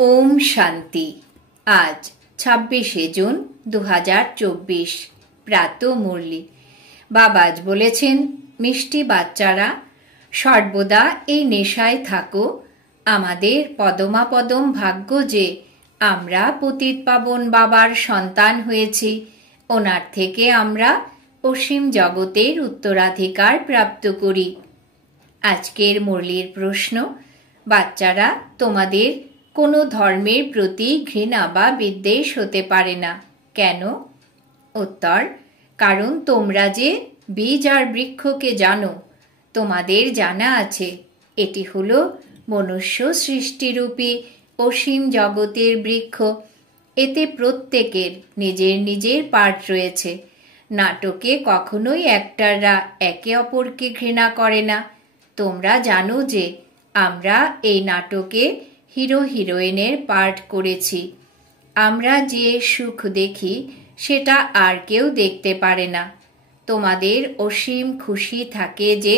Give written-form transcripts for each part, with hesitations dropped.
ওম শান্তি। আজ 26শে জুন 2024 প্রাত মুরলি। বাবাজ বলেছেন, মিষ্টি বাচ্চারা, সর্বদা এই নেশায় থাকো। আমাদের পদমাপদম ভাগ্য যে আমরা পতিত পাবন বাবার সন্তান হয়েছি। ওনার থেকে আমরা অসীম জগতের উত্তরাধিকার প্রাপ্ত করি। আজকের মুরলির প্রশ্ন, বাচ্চারা, তোমাদের কোনো ধর্মের প্রতি ঘৃণা বা বিদ্বেষ হতে পারে না কেন? উত্তর, কারণ তোমরা যে বীজ আর বৃক্ষকে জানো। তোমাদের জানা আছে এটি হলো মনুষ্য সৃষ্টিরূপী অসীম জগতের বৃক্ষ। এতে প্রত্যেকের নিজের নিজের পার্ট রয়েছে। নাটকে কখনোই অ্যাক্টররা একে অপরকে ঘৃণা করে না। তোমরা জানো যে আমরা এই নাটকে হিরো হিরোইনের পার্ট করেছি। আমরা যে সুখ দেখি সেটা আর কেউ দেখতে পারে না। তোমাদের অসীম খুশি থাকে যে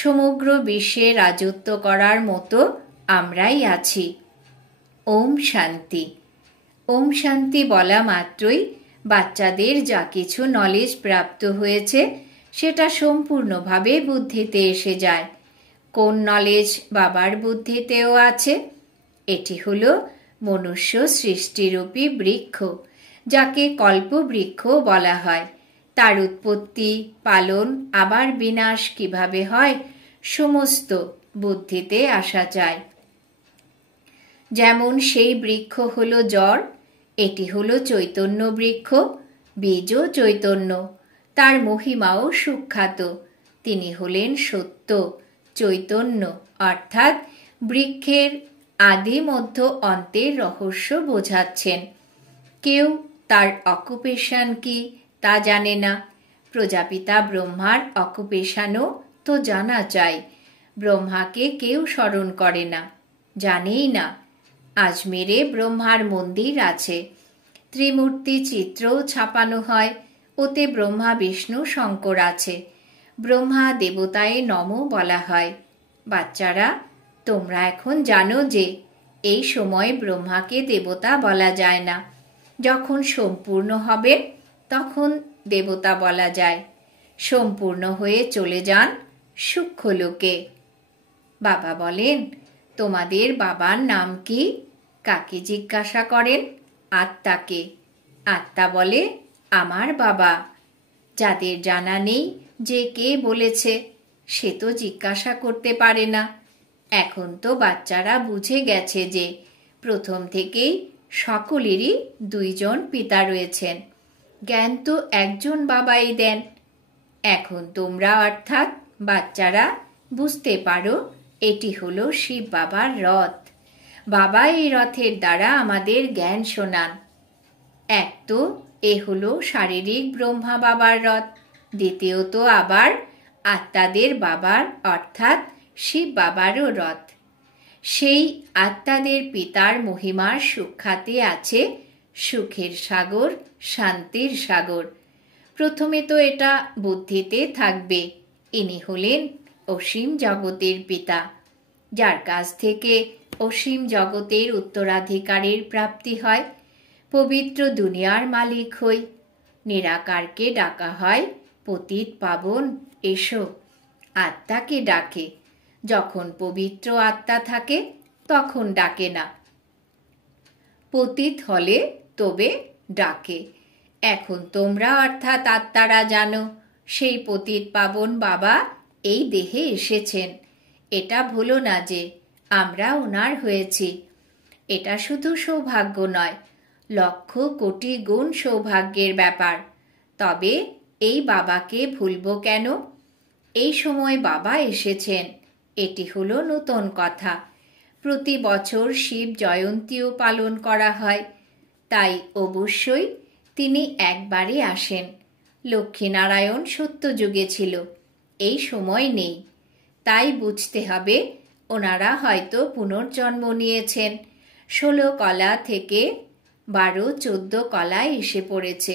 সমগ্র বিশ্বে রাজত্ব করার মতো আমরাই আছি। ওম শান্তি। ওম শান্তি বলা মাত্রই বাচ্চাদের যা কিছু নলেজ প্রাপ্ত হয়েছে সেটা সম্পূর্ণভাবে বুদ্ধিতে এসে যায়। কোন নলেজ বাবার বুদ্ধিতেও আছে? এটি হলো মনুষ্য সৃষ্টিরূপী বৃক্ষ, যাকে কল্পবৃক্ষ বলা হয়। তার উৎপত্তি, পালন, আবার বিনাশ কিভাবে হয় সমস্ত বুদ্ধিতে আসা যায়। যেমন সেই বৃক্ষ হলো জড়, এটি হলো চৈতন্য বৃক্ষ, বীজও চৈতন্য, তার মহিমাও সুখ্যাত। তিনি হলেন সত্য চৈতন্য, অর্থাৎ বৃক্ষের আদি মধ্য অন্তের রহস্য বোঝাচ্ছেন। কেউ তার অকুপেশন কি তা জানে না। প্রজাপিতা ব্রহ্মার অকুপেশনও তো জানা চাই। ব্রহ্মাকে কেউ স্মরণ করে না, জানেই না। আজমেরে ব্রহ্মার মন্দির আছে, ত্রিমূর্তি চিত্রও ছাপানো হয়। ওতে ব্রহ্মা বিষ্ণু শঙ্কর আছে। ব্রহ্মা দেবতায় নম বলা হয়। বাচ্চারা, তোমরা এখন জানো যে এই সময় ব্রহ্মাকে দেবতা বলা যায় না। যখন সম্পূর্ণ হবে তখন দেবতা বলা যায়। সম্পূর্ণ হয়ে চলে যান সূক্ষ্মলোকে। বাবা বলেন, তোমাদের বাবার নাম কি? কাকে জিজ্ঞাসা করেন? আত্মাকে। আত্মা বলে, আমার বাবা। যাদের জানা নেই যে কে বলেছে, সে তো জিজ্ঞাসা করতে পারে না। এখন তো বাচ্চারা বুঝে গেছে যে প্রথম থেকেই সকলেরই দুইজন পিতা রয়েছেন। জ্ঞান তো একজন বাবাই দেন। এখন তোমরা অর্থাৎ বাচ্চারা বুঝতে পারো এটি হলো শিব বাবার রথ। বাবা এই রথের দ্বারা আমাদের জ্ঞান শোনান। এক তো এ হলো শারীরিক ব্রহ্মা বাবার রথ, দ্বিতীয়ত আবার আত্মাদের বাবার অর্থাৎ শিব বাবারও রথ। সেই আত্মাদের পিতার মহিমার সুখ্যাতি আছে সুখের সাগর, শান্তির সাগর। প্রথমে তো এটা বুদ্ধিতে থাকবে, ইনি হলেন অসীম জগতের পিতা, যার কাছ থেকে অসীম জগতের উত্তরাধিকারের প্রাপ্তি হয়। পবিত্র দুনিয়ার মালিক হই। নিরাকারকে ডাকা হয় পতিত পাবন এসো। আত্মাকে ডাকে। যখন পবিত্র আত্মা থাকে তখন ডাকে না। পতিত হলে তবে ডাকে। এখন তোমরা অর্থাৎ আত্মারা জানো সেই পতিত পাবন বাবা এই দেহে এসেছেন। এটা ভুলো না যে আমরা ওনার হয়েছি। এটা শুধু সৌভাগ্য নয়, লক্ষ কোটি গুণ সৌভাগ্যের ব্যাপার। তবে এই বাবাকে ভুলব কেন? এই সময় বাবা এসেছেন, এটি হলো নতুন কথা। প্রতি বছর শিব জয়ন্তীও পালন করা হয়, তাই অবশ্যই তিনি একবারই আসেন। লক্ষ্মীনারায়ণ সত্যযুগে ছিল, এই সময় নেই। তাই বুঝতে হবে ওনারা হয়তো পুনর্জন্ম নিয়েছেন। 16 কলা থেকে 12-14 কলায় এসে পড়েছে।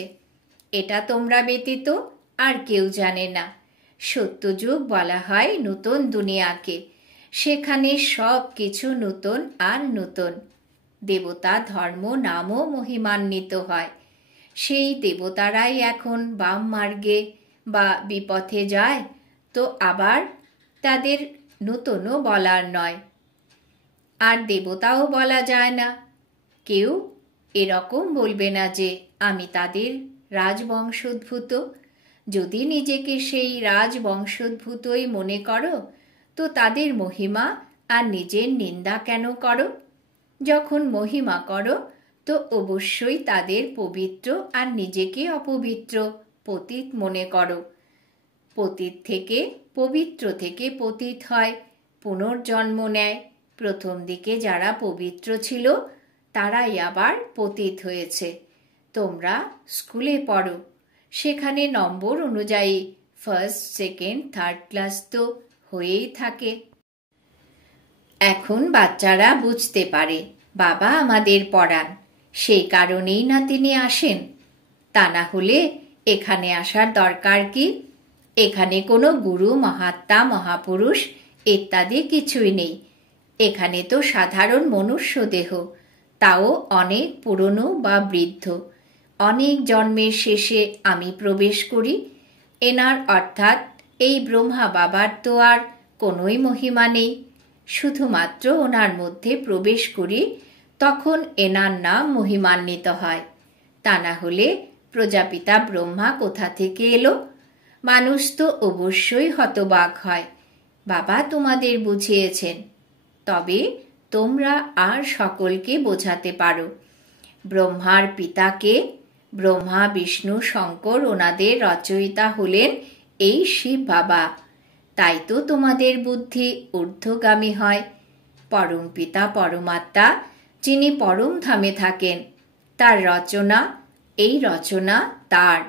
এটা তোমরা ব্যতীত আর কেউ জানে না। সত্যযুগ বলা হয় নতুন দুনিয়াকে। সেখানে সব কিছু নতুন আর নতুন। দেবতা ধর্ম নামও মহিমান্বিত হয়। সেই দেবতারাই এখন বাম মার্গে বা বিপথে যায়, তো আবার তাদের নূতনও বলার নয়। আর দেবতাও বলা যায় না। কেউ এরকম বলবে না যে আমি তাদের রাজবংশোদ্ভূত। যদি নিজেকে সেই রাজবংশোদ্ভূতই মনে করো, তো তাদের মহিমা আর নিজের নিন্দা কেন করো? যখন মহিমা করো, তো অবশ্যই তাদের পবিত্র আর নিজেকে অপবিত্র, পতিত মনে করো। পতিত থেকে পবিত্র থেকে পতিত হয়, পুনর্জন্ম নেয়। প্রথম দিকে যারা পবিত্র ছিল তারাই আবার পতিত হয়েছে। তোমরা স্কুলে পড়ো, সেখানে নম্বর অনুযায়ী ফার্স্ট, সেকেন্ড, থার্ড ক্লাস তো হয়েই থাকে। এখন বাচ্চারা বুঝতে পারে বাবা আমাদের পড়ান, সেই কারণেই না তিনি আসেন। তা না হলে এখানে আসার দরকার কি? এখানে কোনো গুরু, মহাত্মা, মহাপুরুষ ইত্যাদি কিছুই নেই। এখানে তো সাধারণ মনুষ্য দেহ, তাও অনেক পুরনো বা বৃদ্ধ। অনেক জন্মের শেষে আমি প্রবেশ করি। এনার অর্থাৎ এই ব্রহ্মা বাবার তো আর কোনোই মহিমা নেই, শুধুমাত্র ওনার মধ্যে প্রবেশ করি, তখন এনার নাম মহিমান্বিত হয়। তা না হলে প্রজাপিতা ব্রহ্মা কোথা থেকে এলো? মানুষ তো অবশ্যই হতবাক হয়। বাবা তোমাদের বুঝিয়েছেন, তবে তোমরা আর সকলকে বোঝাতে পারো। ব্রহ্মার পিতাকে, ব্রহ্মা, বিষ্ণু, শঙ্কর ওনাদের রচয়িতা হলেন এই শিব বাবা। তাই তো তোমাদের বুদ্ধি ঊর্ধ্বগামী হয়। পরম পিতা পরমাত্মা, যিনি পরম ধামে থাকেন, তার রচনা, এই রচনা তার।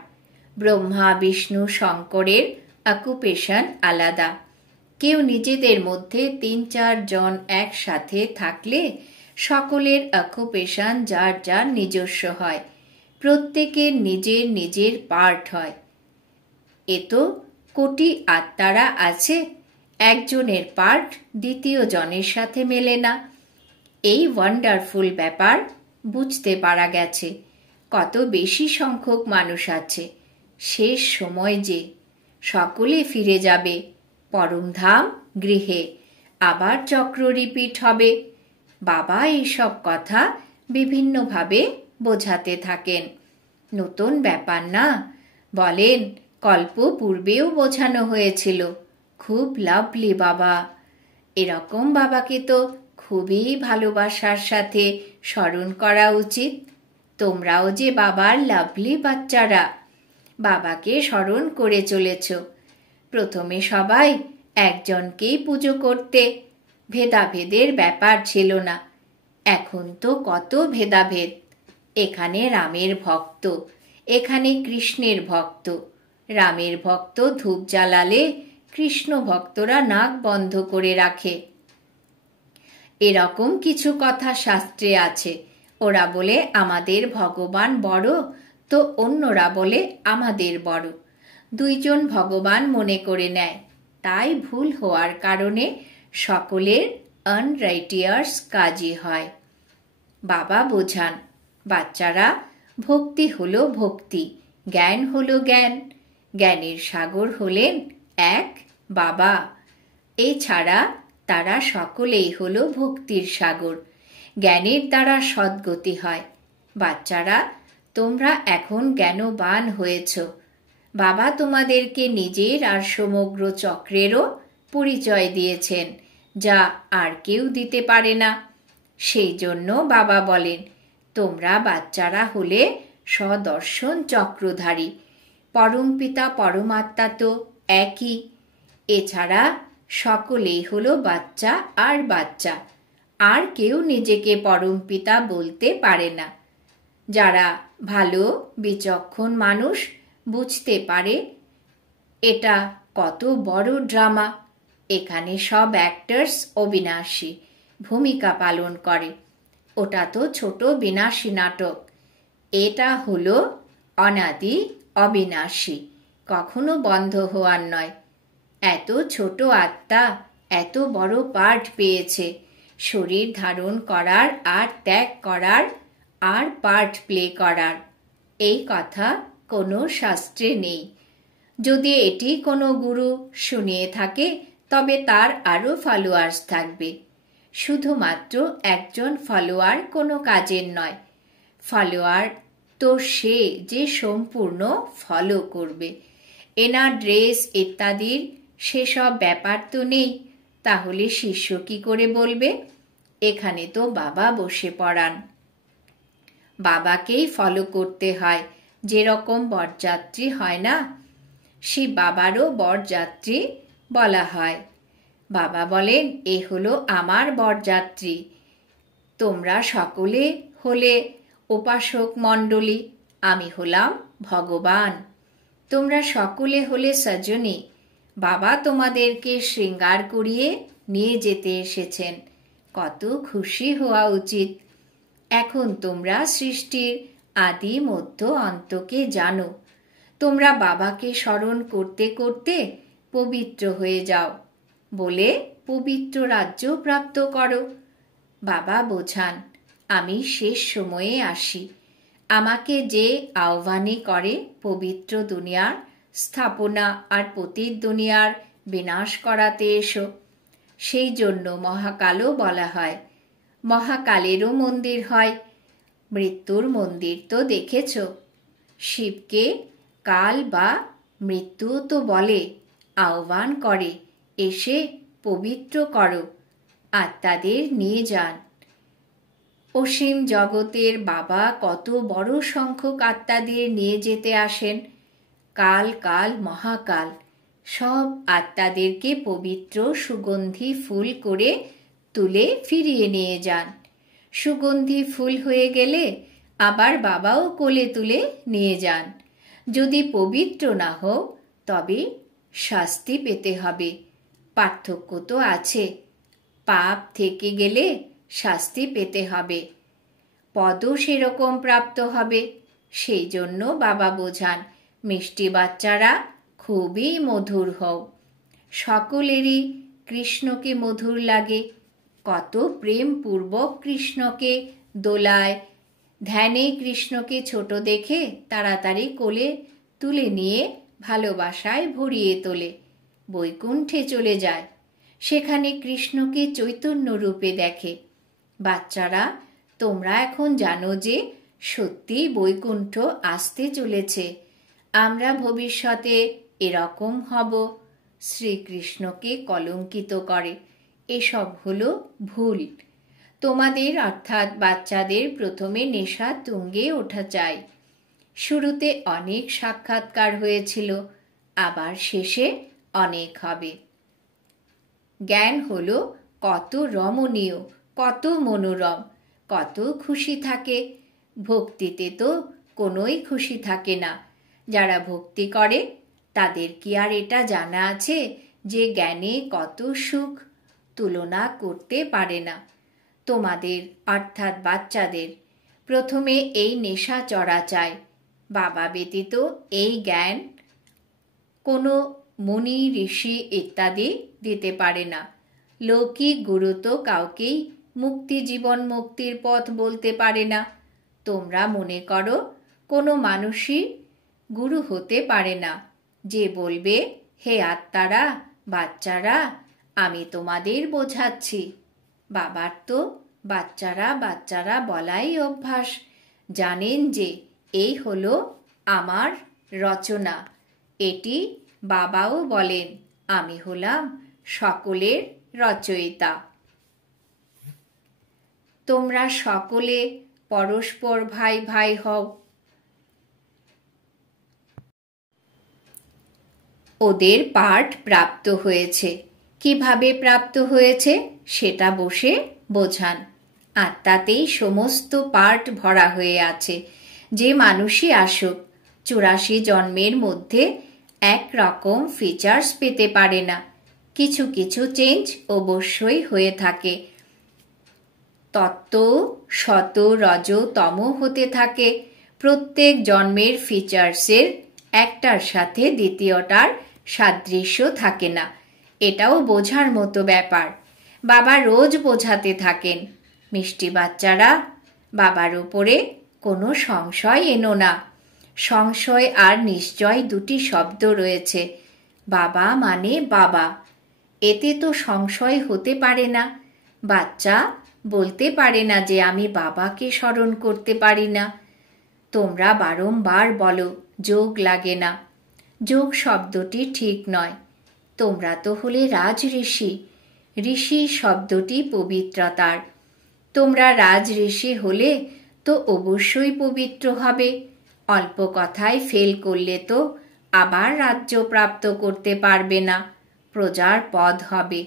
ব্রহ্মা, বিষ্ণু, শঙ্করের অকুপেশন আলাদা। কেউ নিজেদের মধ্যে ৩-৪ জন একসাথে থাকলে সকলের অকুপেশন যার যার নিজস্ব হয়, প্রত্যেকের নিজের নিজের পার্ট হয়। এ তো কোটি আত্মারা আছে, একজনের পার্ট দ্বিতীয় জনের সাথে মেলে না। এই ওয়ান্ডারফুল ব্যাপার বুঝতে পারা গেছে। কত বেশি সংখ্যক মানুষ আছে। শেষ সময় যে সকলে ফিরে যাবে পরমধাম গৃহে, আবার চক্র রিপিট হবে। বাবা এইসব কথা বিভিন্নভাবে বোঝাতে থাকেন। নতুন ব্যাপার না। বলেন কল্প পূর্বেও বোঝানো হয়েছিল। খুব লাভলি বাবা। এরকম বাবাকে তো খুবই ভালোবাসার সাথে স্মরণ করা উচিত। তোমরাও যে বাবার লাভলি বাচ্চারা, বাবাকে স্মরণ করে চলেছ। প্রথমে সবাই একজনকেই পুজো করতে, ভেদাভেদের ব্যাপার ছিল না। এখন তো কত ভেদাভেদ। এখানে রামের ভক্ত, এখানে কৃষ্ণের ভক্ত। রামের ভক্ত ধূপ জ্বালালে কৃষ্ণ ভক্তরা নাক বন্ধ করে রাখে। এরকম কিছু কথা শাস্ত্রে আছে। ওরা বলে আমাদের ভগবান বড়, তো অন্যরা বলে আমাদের বড়। দুইজন ভগবান মনে করে নেয়, তাই ভুল হওয়ার কারণে সকলের আনরাইটিয়ার্স কাজই হয়। বাবা বোঝান, বাচ্চারা, ভক্তি হলো ভক্তি, জ্ঞান হলো জ্ঞান। জ্ঞানের সাগর হলেন এক বাবা। এছাড়া তারা সকলেই হলো ভক্তির সাগর। জ্ঞানের দ্বারা সদ্গতি হয়। বাচ্চারা, তোমরা এখন জ্ঞানবান হয়েছ। বাবা তোমাদেরকে নিজের আর সমগ্র চক্রেরও পরিচয় দিয়েছেন, যা আর কেউ দিতে পারে না। সেই জন্য বাবা বলেন, তোমরা বাচ্চারা হলে সদর্শন চক্রধারী। পরমপিতা পরমাত্মা তো একই। এছাড়া সকলেই হলো বাচ্চা আর বাচ্চা। আর কেউ নিজেকে পরমপিতা বলতে পারে না। যারা ভালো বিচক্ষণ মানুষ বুঝতে পারে এটা কত বড় ড্রামা। এখানে সব অ্যাক্টার্স অবিনাশী ভূমিকা পালন করে। ওটা তো ছোট বিনাশী নাটক। এটা হলো অনাদি অবিনাশী, কখনো বন্ধ হওয়ার নয়। এত ছোট আত্মা এত বড় পার্ট পেয়েছে, শরীর ধারণ করার আর ত্যাগ করার আর পার্ট প্লে করার। এই কথা কোনো শাস্ত্রে নেই। যদি এটি কোনো গুরু শুনিয়ে থাকে তবে তার আরও ফলোয়ার্স থাকবে। শুধুমাত্র একজন ফলোয়ার কোনো কাজের নয়। ফলোয়ার তো সে যে সম্পূর্ণ ফলো করবে। এনার ড্রেস ইত্যাদির সেসব ব্যাপার তো নেই। তাহলে শিষ্য কি করে বলবে? এখানে তো বাবা বসে পড়ান, বাবাকেই ফলো করতে হয়। যেরকম বরযাত্রী হয় না, সে বাবারও বরযাত্রী বলা হয়। বাবা বলেন, এ হলো আমার বরযাত্রী। তোমরা সকলে হলে উপাসক মণ্ডলী, আমি হলাম ভগবান। তোমরা সকলে হলে সজনী, বাবা তোমাদেরকে শৃঙ্গার করিয়ে নিয়ে যেতে এসেছেন। কত খুশি হওয়া উচিত। এখন তোমরা সৃষ্টির আদি মধ্য অন্তকে জানো। তোমরা বাবাকে স্মরণ করতে করতে পবিত্র হয়ে যাও বলে পবিত্র রাজ্য প্রাপ্ত করো। বাবা বোঝান, আমি শেষ সময়ে আসি। আমাকে যে আহ্বানে করে পবিত্র দুনিয়ার স্থাপনা আর পতিত দুনিয়ার বিনাশ করাতে এসো। সেই জন্য মহাকালও বলা হয়। মহাকালেরও মন্দির হয়। মৃত্যুর মন্দির তো দেখেছ। শিবকে কাল বা মৃত্যু তো বলে, আহ্বান করে, এসে পবিত্র করো, আত্মাদের নিয়ে যান। অসীম জগতের বাবা কত বড় সংখ্যক আত্মাদের নিয়ে যেতে আসেন। কাল কাল মহাকাল সব আত্মাদেরকে পবিত্র সুগন্ধি ফুল করে তুলে ফিরিয়ে নিয়ে যান। সুগন্ধি ফুল হয়ে গেলে আবার বাবাও কোলে তুলে নিয়ে যান। যদি পবিত্র না হও তবে শাস্তি পেতে হবে। পার্থক্য তো আছে। পাপ থেকে গেলে শাস্তি পেতে হবে, পদও সেরকম প্রাপ্ত হবে। সেই জন্য বাবা বোঝান, মিষ্টি বাচ্চারা খুবই মধুর হও। সকলেরই কৃষ্ণকে মধুর লাগে। কত প্রেমপূর্বক কৃষ্ণকে দোলায়। ধ্যানে কৃষ্ণকে ছোট দেখে তাড়াতাড়ি কোলে তুলে নিয়ে ভালোবাসায় ভরিয়ে তোলে। বৈকুণ্ঠে চলে যায়। সেখানে কৃষ্ণকে চৈতন্য রূপে দেখে। বাচ্চারা, তোমরা এখন জানো যে সত্যি বৈকুণ্ঠ আসতে চলেছে। আমরা ভবিষ্যতে এরকম হব। শ্রীকৃষ্ণকে কলঙ্কিত করে। এসব হলো ভুল। তোমাদের অর্থাৎ বাচ্চাদের প্রথমে নেশা তুঙ্গে ওঠা চাই। শুরুতে অনেক সাক্ষাৎকার হয়েছিল, আবার শেষে অনেক হবে। জ্ঞান হলো কত রমণীয়, কত মনোরম, কত খুশি থাকে। ভক্তিতে তো কোনোই খুশি থাকে না। যারা ভক্তি করে তাদের কি আর এটা জানা আছে যে জ্ঞানে কত সুখ? তুলনা করতে পারে না। তোমাদের অর্থাৎ বাচ্চাদের প্রথমে এই নেশা চড়া চাই। বাবা ব্যতীত এই জ্ঞান কোনো মুনি ঋষি ইত্যাদি দিতে পারে না। লৌকিক গুরু তো কাউকেই মুক্তি, জীবন মুক্তির পথ বলতে পারে না। তোমরা মনে করো কোনো মানুষই গুরু হতে পারে না যে বলবে, হে আত্মারা, বাচ্চারা, আমি তোমাদের বোঝাচ্ছি। বাবার তো বাচ্চারা বাচ্চারা বলাই অভ্যাস। জানেন যে এই হলো আমার রচনা। এটি বাবাও বলেন, আমি হলাম সকলের রচয়িতা। তোমরা সকলে পরস্পর ভাই ভাই হও। ওদের পাঠ প্রাপ্ত হয়েছে। কিভাবে প্রাপ্ত হয়েছে সেটা বসে বোঝান। আত্মাতেই সমস্ত পাঠ ভরা হয়ে আছে। যে মানুষই আসুক 84 জন্মের মধ্যে একরকম ফিচার্স পেতে পারে না। কিছু কিছু চেঞ্জ অবশ্যই হয়ে থাকে। তত্ত্ব শত রজ তম হতে থাকে। প্রত্যেক জন্মের ফিচার্সের একটার সাথে দ্বিতীয়টার সাদৃশ্য থাকে না। এটাও বোঝার মতো ব্যাপার। বাবা রোজ বোঝাতে থাকেন, মিষ্টি বাচ্চারা, বাবার উপরে কোনো সংশয় এনো না। সংশয় আর নিশ্চয় দুটি শব্দ রয়েছে। বাবা মানে বাবা, এতে তো সংশয় হতে পারে না। বাচ্চা বলতে পারে না যে আমি বাবাকে স্মরণ করতে পারি না। তোমরা বারংবার বলো যোগ লাগে না। যোগ শব্দটি ঠিক নয়। তোমরা তো হলে রাজ ঋষি। ঋষি শব্দটি পবিত্রতার। তোমরা রাজ ঋষি হলে তো অবশ্যই পবিত্র হবে। অল্প কথায় ফেল করলে তো আবার রাজ্য প্রাপ্ত করতে পারবে না। প্রজার পদ হবে,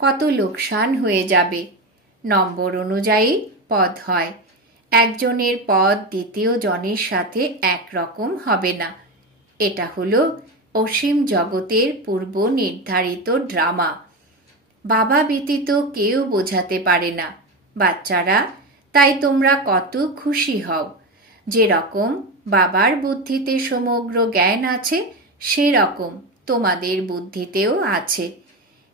কত লোকসান হয়ে যাবে। নম্বর অনুযায়ী পদ হয়। একজনের পদ দ্বিতীয় জনের সাথে একরকম হবে না। এটা হলো অসীম জগতের পূর্ব নির্ধারিত ড্রামা। বাবা ব্যতীত কেউ বোঝাতে পারে না। বাচ্চারা, তাই তোমরা কত খুশি হও। যেরকম বাবার বুদ্ধিতে সমগ্র জ্ঞান আছে, সেরকম তোমাদের বুদ্ধিতেও আছে।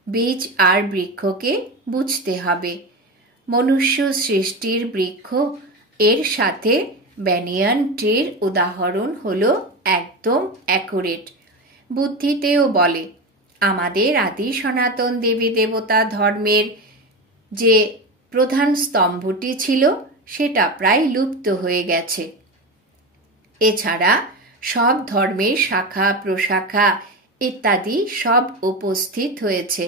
বীজ আর বৃক্ষকে বুঝতে হবে। মনুষ্য সৃষ্টির বৃক্ষ এর সাথে ব্যানিয়ান ট্রির উদাহরণ হলো একদম অ্যাকুরেট। বুদ্ধিতেও বলে আমাদের আদি সনাতন দেবী দেবতা ধর্মের যে প্রধান স্তম্ভটি ছিল সেটা প্রায় লুপ্ত হয়ে গেছে। এছাড়া সব ধর্মের শাখা প্রশাখা ইত্যাদি সব উপস্থিত হয়েছে।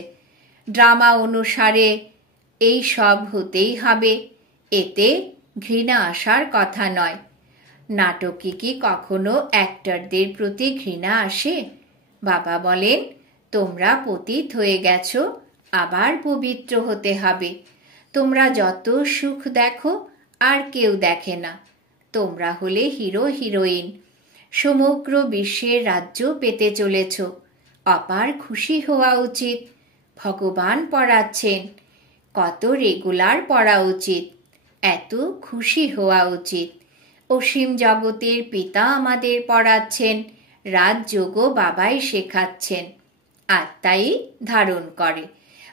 ড্রামা অনুসারে এই সব হতেই হবে, এতে ঘৃণা আসার কথা নয়। নাটকে কি কখনো অ্যাক্টরদের প্রতি ঘৃণা আসে? বাবা বলেন তোমরা পতিত হয়ে গেছো, আবার পবিত্র হতে হবে। তোমরা যত সুখ দেখো আর কেউ দেখে না। তোমরা হলে হিরো হিরোইন, সমগ্র বিশ্বের রাজ্য পেতে চলেছ। অপার খুশি হওয়া উচিত। ভগবান পড়াচ্ছেন, কত রেগুলার পড়া উচিত, এত খুশি হওয়া উচিত। অসীম জগতের পিতা আমাদের পড়াচ্ছেন, রাজযোগও বাবাই শেখাচ্ছেন। আত্মাই ধারণ করে।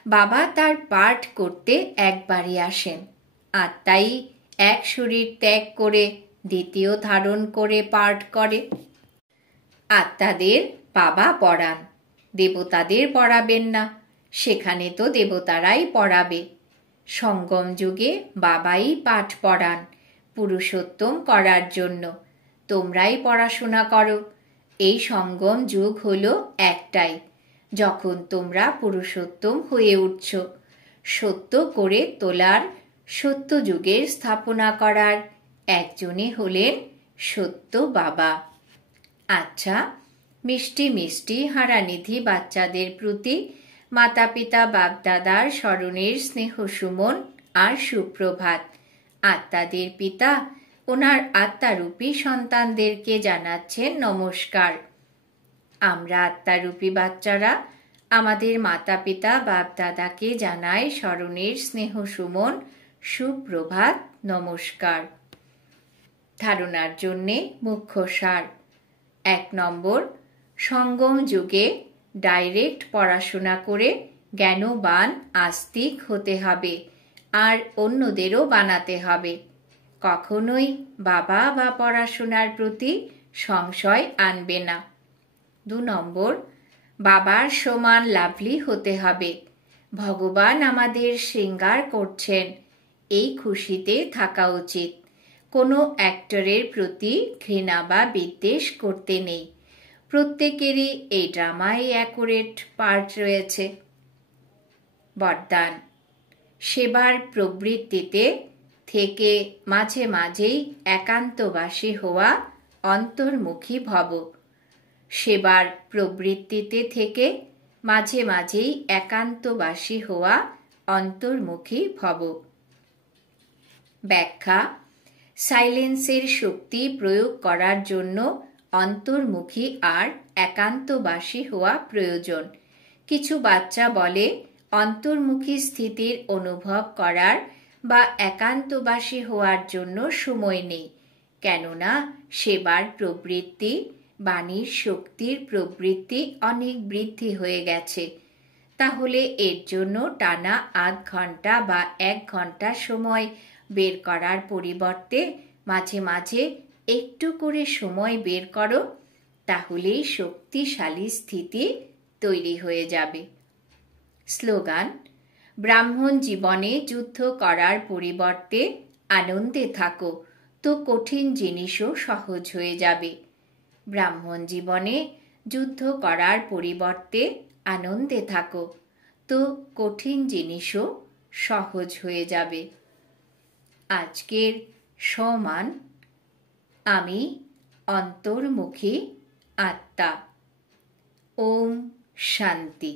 বাবা তার পাঠ করতে একবারই আসেন। আত্মাই এক শরীর ত্যাগ করে দ্বিতীয় ধারণ করে পাঠ করে। আত্মাদের বাবা পড়ান, দেবতাদের পড়াবেন না। সেখানে তো দেবতারাই পড়াবে। সঙ্গম যুগে বাবাই পাঠ পড়ান পুরুষোত্তম করার জন্য। তোমরাই পড়াশোনা করো। এই সঙ্গম যুগ হলো একটাই, যখন তোমরা পুরুষোত্তম হয়ে উঠছ। সত্য করে তোলার, সত্য যুগের স্থাপনা করার একজনই হলেন সত্য বাবা। আচ্ছা, মিষ্টি মিষ্টি হারানিধি বাচ্চাদের প্রতি মাতা পিতা বাপদাদার স্মরণের স্নেহ সুমন আর সুপ্রভাত। আত্মাদের পিতা ওনার আত্মারূপী সন্তানদেরকে জানাচ্ছেন নমস্কার। আমরা আত্মারূপী বাচ্চারা আমাদের মাতা পিতা বাপদাদাকে জানাই স্মরণের স্নেহ সুমন, সুপ্রভাত, নমস্কার। ধারণার জন্যে মুখ্য সার। 1 নম্বর, সঙ্গম যুগে ডাইরেক্ট পড়াশোনা করে জ্ঞানবান আস্তিক হতে হবে আর অন্যদেরও বানাতে হবে। কখনোই বাবা বা পড়াশোনার প্রতি সংশয় আনবে না। 2 নম্বর, বাবার সমান লাভলি হতে হবে। ভগবান আমাদের শৃঙ্গার করছেন, এই খুশিতে থাকা উচিত। কোনো অ্যাক্টরের প্রতি ঘৃণা বা বিদ্বেষ করতে নেই। প্রত্যেকেরই এই ড্রামায় অ্যাকুরেট পার্ট রয়েছে। বরদান, সেবার প্রবৃত্তিতে থেকে মাঝে মাঝেই একান্তবাসী হওয়া, অন্তর্মুখী ভব। সেবার প্রবৃত্তিতে থেকে মাঝে মাঝেই একান্তবাসী হওয়া, অন্তর্মুখী ভব। ব্যাখ্যা, সাইলেন্সের শক্তি প্রয়োগ করার জন্য অন্তর্মুখী আর একান্তবাসী হওয়া প্রয়োজন। কিছু বাচ্চা বলে অন্তর্মুখী স্থিতির অনুভব করার বা একান্তবাসী হওয়ার জন্য সময় নেই, কেননা সেবার প্রবৃত্তি, বাণীর শক্তির প্রবৃত্তি অনেক বৃদ্ধি হয়ে গেছে। তাহলে এর জন্য টানা আধ ঘন্টা বা 1 ঘন্টা সময় বের করার পরিবর্তে মাঝে মাঝে একটু করে সময় বের করো, তাহলেই শক্তিশালী স্থিতি তৈরি হয়ে যাবে। স্লোগান: ব্রাহ্মণ জীবনে যুদ্ধ করার পরিবর্তে আনন্দে থাকো, তো কঠিন জিনিসও সহজ হয়ে যাবে। ব্রাহ্মণ জীবনে যুদ্ধ করার পরিবর্তে আনন্দে থাকো, তো কঠিন জিনিসও সহজ হয়ে যাবে। আজকের সমান: আমি অন্তর্মুখী আত্মা। ওম শান্তি।